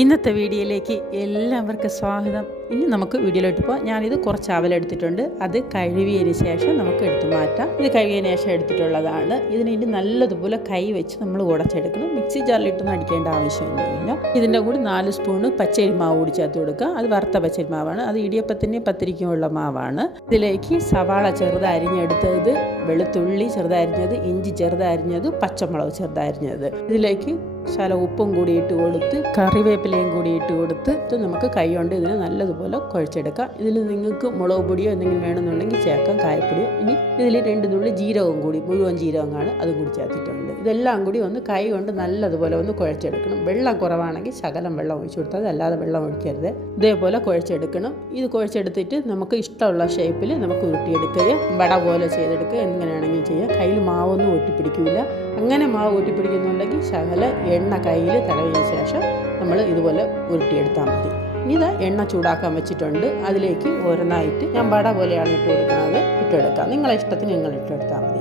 ഇന്നത്തെ വീഡിയോയിലേക്ക് എല്ലാവർക്കും സ്വാഗതം. ഇനി നമുക്ക് വീഡിയോയിലോട്ട് പോകാം. ഞാനിത് കുറച്ച് അവലെടുത്തിട്ടുണ്ട്. അത് കഴുകിയതിന് ശേഷം നമുക്ക് എടുത്ത് മാറ്റാം. ഇത് കഴുകിയതിന് ശേഷം എടുത്തിട്ടുള്ളതാണ്. ഇതിന് ഇനി നല്ലതുപോലെ കൈ വെച്ച് നമ്മൾ ഉടച്ചെടുക്കണം. മിക്സി ജാറിലിട്ടൊന്നും അടിക്കേണ്ട ആവശ്യമൊന്നുമില്ല. ഇതിൻ്റെ കൂടി 4 സ്പൂണ് പച്ചരി മാവ് കൂടി ചേർത്ത് കൊടുക്കുക. അത് വറുത്ത പച്ചരി മാവാണ്. അത് ഇടിയപ്പത്തിൻ്റെയും പത്തിരിക്കും ഉള്ള മാവാണ്. ഇതിലേക്ക് സവാള ചെറുതരിഞ്ഞെടുത്തത്, വെളുത്തുള്ളി ചെറുതരിഞ്ഞത്, ഇഞ്ചി ചെറുതരിഞ്ഞത്, പച്ചമുളക് ചെറുതരിഞ്ഞത്, ഇതിലേക്ക് ശകലം ഉപ്പും കൂടി ഇട്ട് കൊടുത്ത് കറിവേപ്പിലയും കൂടി ഇട്ട് കൊടുത്ത് നമുക്ക് കൈ കൊണ്ട് ഇതിനെ നല്ലതുപോലെ കുഴച്ചെടുക്കാം. ഇതിൽ നിങ്ങൾക്ക് മുളക് പൊടിയോ എന്തെങ്കിലും വേണമെന്നുണ്ടെങ്കിൽ ചേർക്കാം, കായപ്പൊടിയോ. ഇനി ഇതിൽ 2 നുള്ളി ജീരകവും കൂടി, മുഴുവൻ ജീരകമാണ്, അതും കൂടി ചേർത്തിട്ടുണ്ട്. ഇതെല്ലാം കൂടി ഒന്ന് കൈ കൊണ്ട് നല്ലതുപോലെ ഒന്ന് കുഴച്ചെടുക്കണം. വെള്ളം കുറവാണെങ്കിൽ ശകലം വെള്ളം ഒഴിച്ചു കൊടുത്താൽ, അല്ലാതെ വെള്ളം ഒഴിക്കരുത്. ഇതേപോലെ കുഴച്ചെടുക്കണം. ഇത് കുഴച്ചെടുത്തിട്ട് നമുക്ക് ഇഷ്ടമുള്ള ഷേപ്പിൽ നമുക്ക് ഉരുട്ടിയെടുക്കുകയോ വട പോലെ ചെയ്തെടുക്കുക, എങ്ങനെയാണെങ്കിലും ചെയ്യാം. കയ്യിൽ മാവൊന്നും ഒട്ടിപ്പിടിക്കില്ല. അങ്ങനെ മാവ് ഒട്ടിപ്പിടിക്കുന്നുണ്ടെങ്കിൽ ശകല എണ്ണ കയ്യിൽ തടവിയതിന് ശേഷം നമ്മൾ ഇതുപോലെ ഉരുട്ടിയെടുത്താൽ മതി. ഇത് എണ്ണ ചൂടാക്കാൻ വെച്ചിട്ടുണ്ട്. അതിലേക്ക് ഓരോന്നായിട്ട് ഞാൻ വട പോലെയാണ് ഇട്ട് കൊടുക്കുന്നത്, ഇട്ടെടുക്കാം. നിങ്ങളെ ഇഷ്ടത്തിന് നിങ്ങൾ ഇട്ടെടുത്താൽ മതി.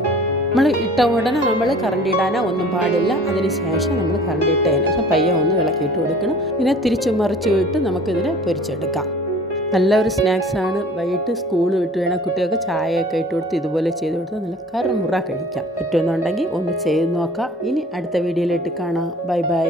നമ്മൾ ഇട്ട ഉടനെ നമ്മൾ കറണ്ട് ഇടാനോ ഒന്നും പാടില്ല. അതിന് ശേഷം നമ്മൾ കറണ്ട് ഇട്ടതിന് ശേഷം പയ്യെ ഒന്ന് ഇളക്കിയിട്ട് കൊടുക്കണം. ഇതിനെ തിരിച്ചു മറിച്ച് വിട്ട് നമുക്കിതിനെ പൊരിച്ചെടുക്കാം. നല്ലൊരു സ്നാക്സാണ്. വൈകിട്ട് സ്കൂൾ വിട്ട് വേണം കുട്ടികൾക്ക് ചായയൊക്കെ ഇട്ട് കൊടുത്ത് ഇതുപോലെ ചെയ്ത് കൊടുത്ത് നല്ല കറുമുറ കഴിക്കാം. പറ്റുമെന്നുണ്ടെങ്കിൽ ഒന്ന് ചെയ്ത് നോക്കാം. ഇനി അടുത്ത വീഡിയോയിലിട്ട് കാണാം. Bye bye.